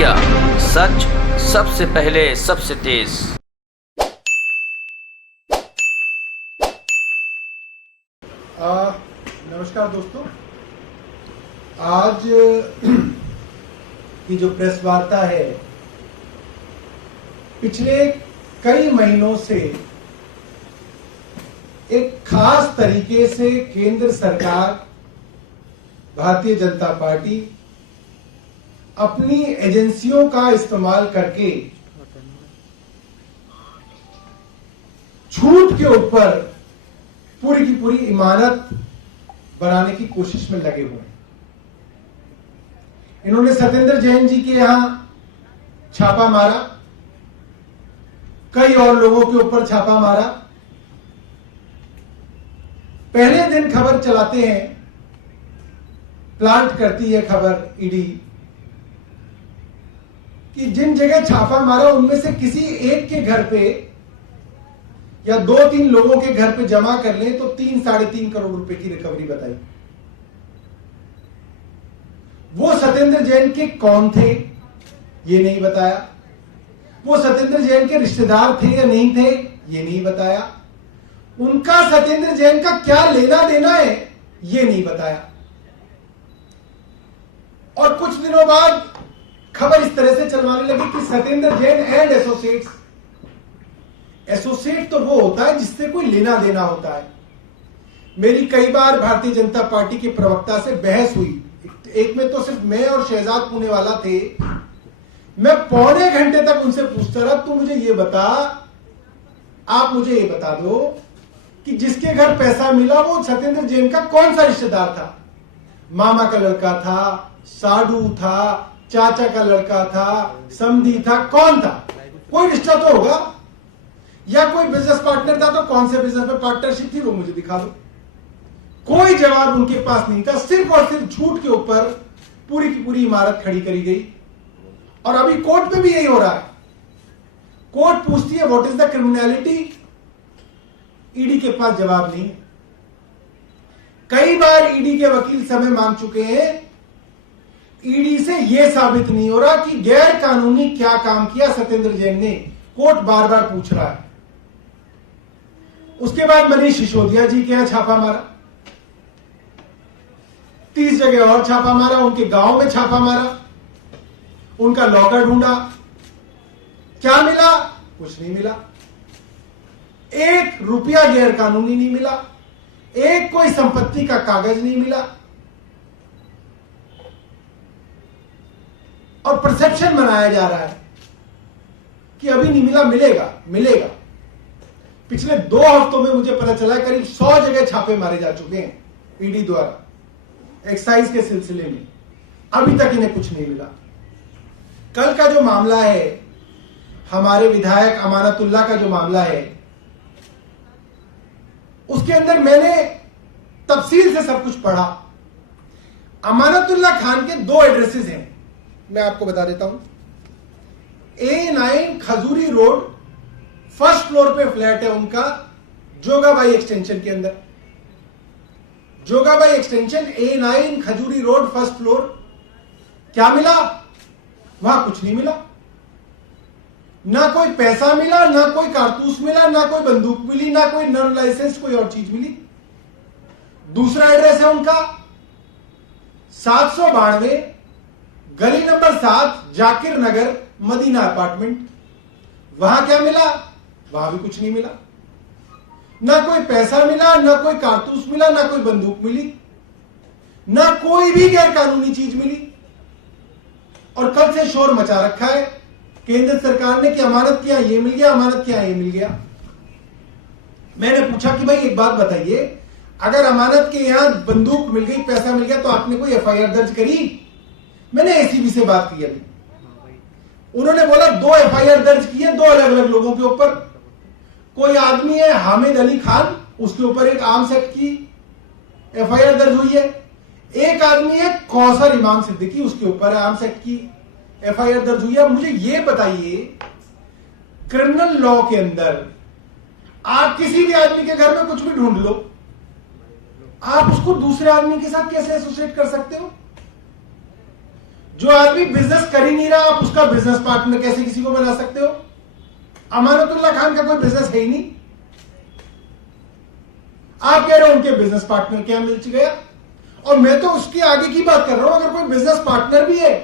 India, सच सबसे पहले सबसे तेज। नमस्कार दोस्तों, आज की जो प्रेस वार्ता है, पिछले कई महीनों से एक खास तरीके से केंद्र सरकार, भारतीय जनता पार्टी अपनी एजेंसियों का इस्तेमाल करके छूट के ऊपर पूरी की पूरी इमारत बनाने की कोशिश में लगे हुए हैं। इन्होंने सत्येंद्र जैन जी के यहां छापा मारा, कई और लोगों के ऊपर छापा मारा। पहले दिन खबर चलाते हैं, प्लांट करती है खबर ईडी कि जिन जगह छापा मारा उनमें से किसी एक के घर पे या 2-3 लोगों के घर पे जमा कर लें तो 3-3.5 करोड़ रुपए की रिकवरी बताई। वो सत्येंद्र जैन के कौन थे ये नहीं बताया। वो सत्येंद्र जैन के रिश्तेदार थे या नहीं थे ये नहीं बताया। उनका सत्येंद्र जैन का क्या लेना देना है ये नहीं बताया। और कुछ दिनों बाद खबर इस तरह से चलवाने लगी कि Satyendra Jain and associates. Associate तो वो होता है जिससे कोई लेना देना होता है। मेरी कई बार भारतीय जनता पार्टी के प्रवक्ता से बहस हुई। एक में तो सिर्फ मैं और शहजाद पूनेवाला थे। मैं पौने घंटे तक उनसे पूछता रहा, तू मुझे ये बता, आप मुझे ये बता दो कि जिसके घर पैसा मिला वो सत्येंद्र जैन का कौन सा रिश्तेदार था। मामा का लड़का था, साडू था, चाचा का लड़का था, समधी था, कौन था? कोई रिश्ता तो होगा, या कोई बिजनेस पार्टनर था तो कौन से बिजनेस में पार्टनरशिप थी वो मुझे दिखा दो। कोई जवाब उनके पास नहीं था। सिर्फ और सिर्फ झूठ के ऊपर पूरी की पूरी इमारत खड़ी करी गई। और अभी कोर्ट में भी यही हो रहा है। कोर्ट पूछती है what is the criminality, ED के पास जवाब नहीं है। कई बार ईडी के वकील समय मांग चुके हैं, ईडी से यह साबित नहीं हो रहा कि गैर कानूनी क्या काम किया सत्येंद्र जैन ने। कोर्ट बार बार पूछ रहा है। उसके बाद मनीष सिसोदिया जी के यहां छापा मारा, 30 जगह और छापा मारा, उनके गांव में छापा मारा, उनका लॉकर ढूंढा। क्या मिला? कुछ नहीं मिला। 1 रुपया गैर कानूनी नहीं मिला, एक कोई संपत्ति का कागज नहीं मिला। और परसेप्शन बनाया जा रहा है कि अभी नहीं मिला, मिलेगा मिलेगा। पिछले 2 हफ्तों में मुझे पता चला करीब 100 जगह छापे मारे जा चुके हैं ईडी द्वारा एक्साइज के सिलसिले में। अभी तक इन्हें कुछ नहीं मिला। कल का जो मामला है, हमारे विधायक अमानतुल्लाह का जो मामला है, उसके अंदर मैंने तफसील से सब कुछ पढ़ा। अमानतुल्लाह खान के 2 एड्रेसेस हैं, मैं आपको बता देता हूं। A9 खजूरी रोड, फर्स्ट फ्लोर पे फ्लैट है उनका, जोगाबाई एक्सटेंशन के अंदर। जोगाबाई एक्सटेंशन, A9 खजूरी रोड, फर्स्ट फ्लोर। क्या मिला? वहां कुछ नहीं मिला। ना कोई पैसा मिला, ना कोई कारतूस मिला, ना कोई बंदूक मिली, ना कोई नॉन लाइसेंस कोई और चीज मिली। दूसरा एड्रेस है उनका 792 गली नंबर 7, जाकिर नगर, मदीना अपार्टमेंट। वहां क्या मिला? वहां भी कुछ नहीं मिला। ना कोई पैसा मिला, ना कोई कारतूस मिला, ना कोई बंदूक मिली, ना कोई भी गैर कानूनी चीज मिली। और कल से शोर मचा रखा है केंद्र सरकार ने कि अमानत क्या ये मिल गया, अमानत क्या ये मिल गया। मैंने पूछा कि भाई एक बात बताइए, अगर अमानत के यहां बंदूक मिल गई, पैसा मिल गया, तो आपने कोई एफआईआर दर्ज करी? मैंने एसीबी से बात की अभी। उन्होंने बोला 2 एफआईआर दर्ज की है, 2 अलग अलग लोगों के ऊपर। कोई आदमी है हामिद अली खान, उसके ऊपर एक आर्म्स एक्ट की एफआईआर दर्ज हुई है। एक आदमी है कौसर इमाम सिद्दीकी, उसके ऊपर आर्म्स एक्ट की एफआईआर दर्ज हुई है। मुझे यह बताइए, क्रिमिनल लॉ के अंदर आप किसी भी आदमी के घर में कुछ भी ढूंढ लो, आप उसको दूसरे आदमी के साथ कैसे एसोसिएट कर सकते हो? जो आदमी बिजनेस कर ही नहीं रहा, आप उसका बिजनेस पार्टनर कैसे किसी को बना सकते हो? अमानतुल्लाह खान का कोई बिजनेस है ही नहीं, आप कह रहे हो उनके बिजनेस पार्टनर क्या मिल गया? और मैं तो उसके आगे की बात कर रहा हूं, अगर कोई बिजनेस पार्टनर भी है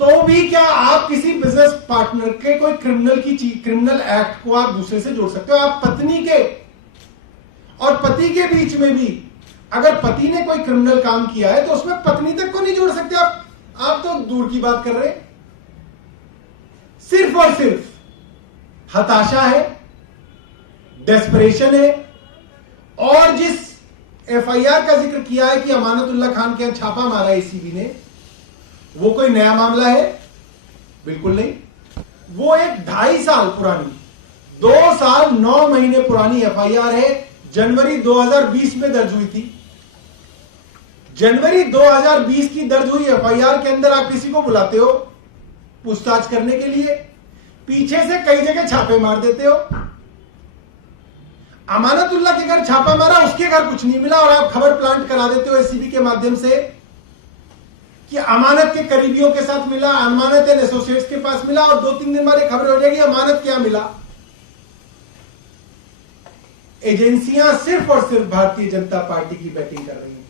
तो भी क्या आप किसी बिजनेस पार्टनर के कोई क्रिमिनल एक्ट को आप दूसरे से जोड़ सकते हो? आप पत्नी के और पति के बीच में भी अगर पति ने कोई क्रिमिनल काम किया है तो उसमें पत्नी तक को नहीं जोड़ सकते आप तो दूर की बात कर रहे हैं। सिर्फ और सिर्फ हताशा है, डेस्परेशन है। और जिस एफआईआर का जिक्र किया है कि अमानतुल्लाह खान के यहां छापा मारा एसीबी ने, वो कोई नया मामला है? बिल्कुल नहीं। वो एक 2.5 साल पुरानी, 2 साल 9 महीने पुरानी एफआईआर है। जनवरी 2020 में दर्ज हुई थी। जनवरी 2020 की दर्ज हुई एफआईआर के अंदर आप किसी को बुलाते हो पूछताछ करने के लिए, पीछे से कई जगह छापे मार देते हो। अमानतुल्लाह के घर छापा मारा, उसके घर कुछ नहीं मिला, और आप खबर प्लांट करा देते हो एसीबी के माध्यम से कि अमानत के करीबियों के साथ मिला, अमानत एंड एसोसिएट्स के पास मिला, और 2-3 दिन बाद खबर हो जाएगी अमानत क्या मिला। एजेंसियां सिर्फ और सिर्फ भारतीय जनता पार्टी की बैटिंग कर रही हैं।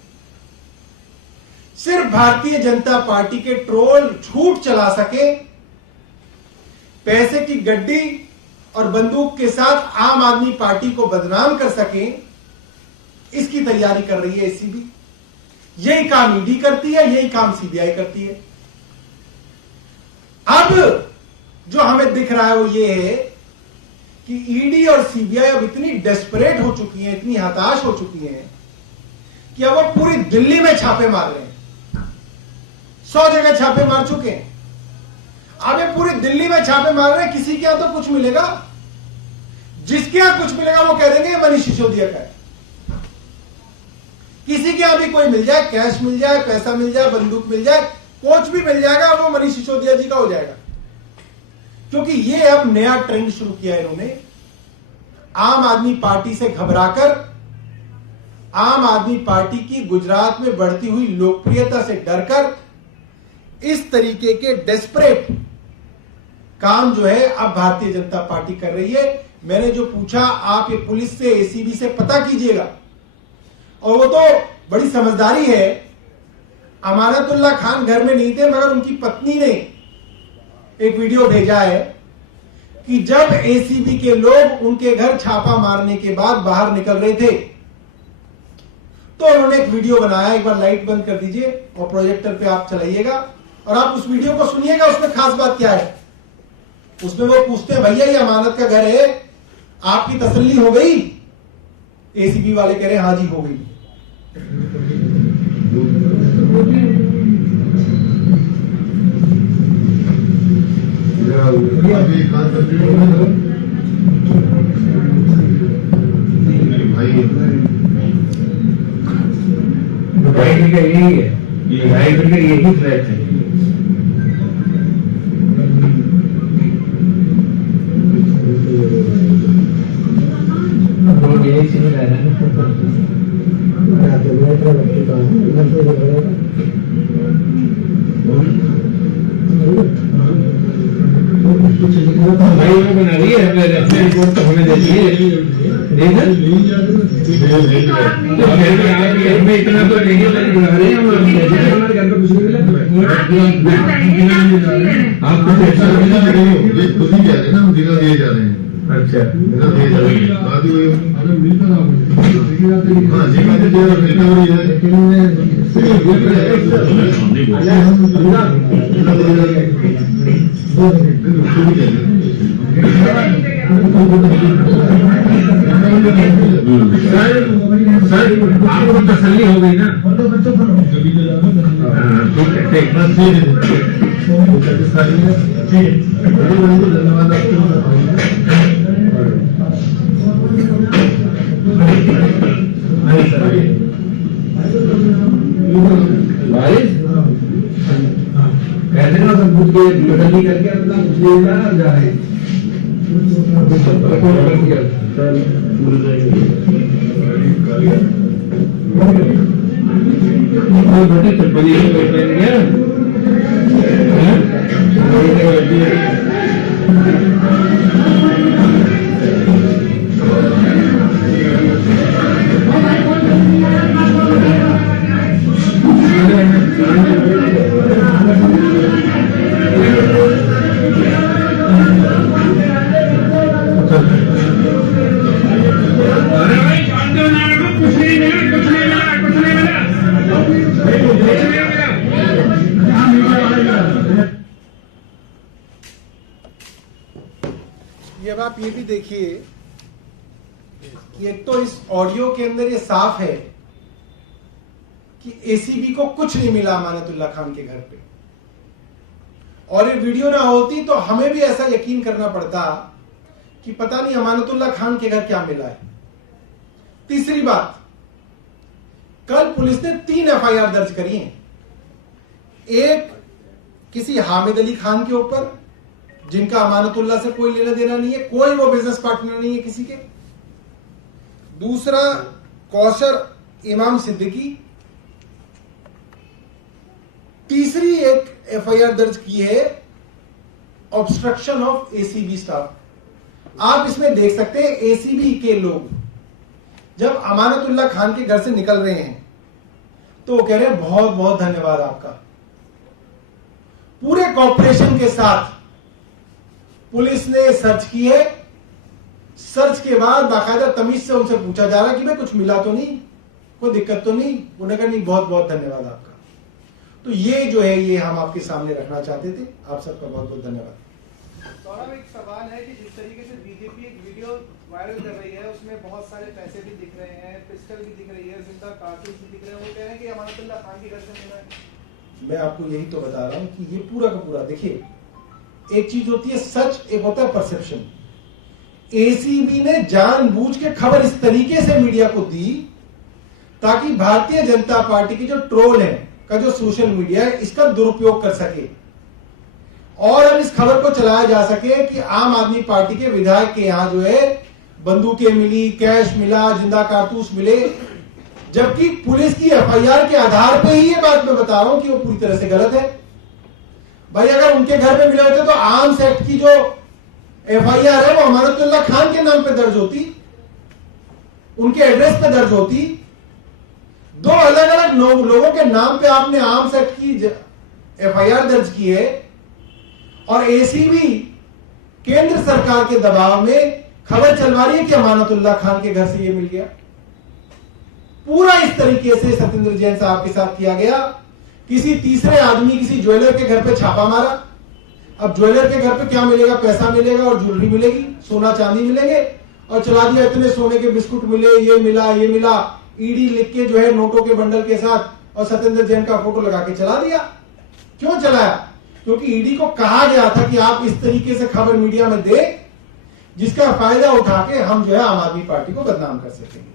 सिर्फ भारतीय जनता पार्टी के ट्रोल झूठ चला सके, पैसे की गड्डी और बंदूक के साथ आम आदमी पार्टी को बदनाम कर सके, इसकी तैयारी कर रही है एसीबी। यही काम ईडी करती है, यही काम सीबीआई करती है। अब जो हमें दिख रहा है वो ये है कि ईडी और सीबीआई अब इतनी डेस्परेट हो चुकी हैं, इतनी हताश हो चुकी हैं कि अब वो पूरी दिल्ली में छापे मार रहे हैं। 100 जगह छापे मार चुके हैं, अब ये पूरी दिल्ली में छापे मार रहे हैं। किसी के यहां तो कुछ मिलेगा, जिसके यहां कुछ मिलेगा वो कह देंगे मनीष सिसोदिया का है। किसी के यहां भी कोई मिल जाए, कैश मिल जाए, पैसा मिल जाए, बंदूक मिल जाए, कोच भी मिल जाएगा, वो मनीष सिसोदिया जी का हो जाएगा। क्योंकि ये अब नया ट्रेंड शुरू किया है इन्होंने, आम आदमी पार्टी से घबराकर, आम आदमी पार्टी की गुजरात में बढ़ती हुई लोकप्रियता से डरकर इस तरीके के डेस्परेट काम जो है अब भारतीय जनता पार्टी कर रही है। मैंने जो पूछा, आप ये पुलिस से, एसीबी से पता कीजिएगा, और वो तो बड़ी समझदारी है। अमानतुल्लाह खान घर में नहीं थे, मगर उनकी पत्नी ने एक वीडियो भेजा है कि जब एसीबी के लोग उनके घर छापा मारने के बाद बाहर निकल रहे थे तो उन्होंने एक वीडियो बनाया। एक बार लाइट बंद कर दीजिए और प्रोजेक्टर पे आप चलाइएगा और आप उस वीडियो को सुनिएगा। उसमें खास बात क्या है, उसमें वो पूछते हैं, भैया ये अमानत का घर है, आपकी तसल्ली हो गई? एसीबी वाले कह रहे हैं हाँ जी हो गई। भाई का यही है, भाई का यही फ्लैट है। यही सीन है ना, भाई वो बना रही है, अपने रिपोर्ट तो हमें देती है। हमें इतना तो नहीं बुला रहे हैं, हमारे घर पर कुछ नहीं मिला। आप खुद ही कह रहे हैं ना, हम दिला दिए जा रहे हैं। अच्छा, दिला दिए जा रहे हैं, अगर मिलकर हाँ जी बात है, मिलकर हो रही है। सर आपको तसल्ली हो गई ना? ठीक है, ठीक धन्यवाद कहते ना, सब कुछ बदली करके अपना कुछ जा रहे हैं। बड़ी ये अब आप ये भी देखिए कि एक तो इस ऑडियो के अंदर ये साफ है कि एसीबी को कुछ नहीं मिला अमानतुल्ला खान के घर पे, और ये वीडियो ना होती तो हमें भी ऐसा यकीन करना पड़ता कि पता नहीं अमानतुल्ला खान के घर क्या मिला है। तीसरी बात, कल पुलिस ने 3 एफआईआर दर्ज करी हैं। एक किसी हामिद अली खान के ऊपर, जिनका अमानतुल्ला से कोई लेना देना नहीं है, कोई वो बिजनेस पार्टनर नहीं है किसी के। दूसरा कौशर इमाम सिद्दीकी। तीसरी एक एफआईआर दर्ज की है ऑब्स्ट्रक्शन ऑफ एसीबी स्टाफ। आप इसमें देख सकते हैं एसीबी के लोग जब अमानतुल्ला खान के घर से निकल रहे हैं तो वो कह रहे हैं बहुत बहुत धन्यवाद आपका। पूरे कॉर्पोरेशन के साथ पुलिस ने सर्च की है। सर्च के बाद बाकायदा तमीज से उनसे पूछा जा रहा है कि भाई कुछ मिला तो नहीं, कोई दिक्कत तो नहीं। उन्होंने कहा नहीं, बहुत बहुत धन्यवाद आपका। तो ये जो है ये हम आपके सामने रखना चाहते थे। आप सबका बहुत बहुत धन्यवाद। सौरभ, एक सवाल है कि जिस तरीके से बीजेपी एक वीडियो वायरल कर रही है उसमें बहुत सारे पैसे भी दिख रहे हैं, पिस्टल भी दिख रही है, जिंदा कारतूस भी दिख रहे हैं, वो कह रहे हैं कि अमानतुल्ला खान के घर से मिला है। मैं आपको यही तो बता रहा हूं कि ये पूरा का पूरा देखिए, एक चीज होती है सच, एक होता है परसेप्शन। एसीबी ने जानबूझ के खबर इस तरीके से मीडिया को दी ताकि भारतीय जनता पार्टी की जो ट्रोल है का जो सोशल मीडिया है इसका दुरुपयोग कर सके और अब इस खबर को चलाया जा सके कि आम आदमी पार्टी के विधायक के यहां जो है बंदूकें मिली, कैश मिला, जिंदा कारतूस मिले, जबकि पुलिस की एफआईआर के आधार पर ही ये बात मैं बता रहा हूं कि वो पूरी तरह से गलत है। भाई अगर उनके घर में मिले होते तो आर्म्स एक्ट की जो एफआईआर है वो अमानतुल्ला खान के नाम पे दर्ज होती, उनके एड्रेस पे दर्ज होती। 2 अलग अलग लोगों के नाम पे आपने आर्म्स एक्ट की एफआईआर दर्ज की है और एसीबी केंद्र सरकार के दबाव में खबर चलवा रही है कि अमानतुल्ला खान के घर से ये मिल गया। पूरा इस तरीके से सत्येंद्र जैन साहब के साथ किया गया। किसी तीसरे आदमी किसी ज्वेलर के घर पे छापा मारा। अब ज्वेलर के घर पे क्या मिलेगा? पैसा मिलेगा और ज्वेलरी मिलेगी, सोना चांदी मिलेंगे, और चला दिया इतने सोने के बिस्कुट मिले, ये मिला ये मिला, ईडी लिख के जो है नोटों के बंडल के साथ, और सत्येंद्र जैन का फोटो लगा के चला दिया। क्यों चलाया? क्योंकि ईडी को कहा गया था कि आप इस तरीके से खबर मीडिया में दे जिसका फायदा उठा के हम जो है आम आदमी पार्टी को बदनाम कर सकेंगे।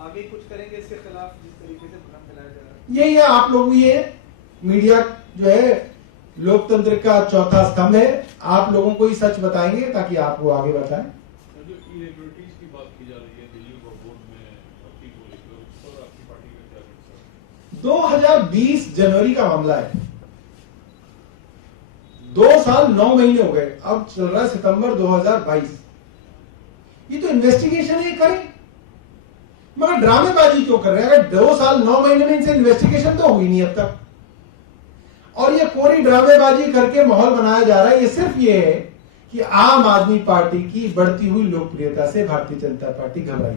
आगे कुछ करेंगे इसके खिलाफ जिस तरीके से भ्रम फैलाया जा रहा है? यही है, आप लोग ये मीडिया जो है लोकतंत्र का चौथा स्तंभ है। आप लोगों को ही सच बताएंगे ताकि आप वो आगे बढ़ाएं। जो इरेगुलरिटीज की बात की जा रही है दिल्ली बोर्ड में भर्ती को लेकर, उस पर आपकी पार्टी का क्या कहना है? 2020 जनवरी का मामला है। 2 साल 9 महीने हो गए, अब चल रहा है सितंबर 2022। ये तो इन्वेस्टिगेशन ही करें, मगर ड्रामेबाजी क्यों कर रहे हैं? अगर 2 साल 9 महीने में इनसे इन्वेस्टिगेशन तो हुई नहीं अब तक, और ये कोरी ड्रामेबाजी करके माहौल बनाया जा रहा है। ये सिर्फ ये है कि आम आदमी पार्टी की बढ़ती हुई लोकप्रियता से भारतीय जनता पार्टी घबराई।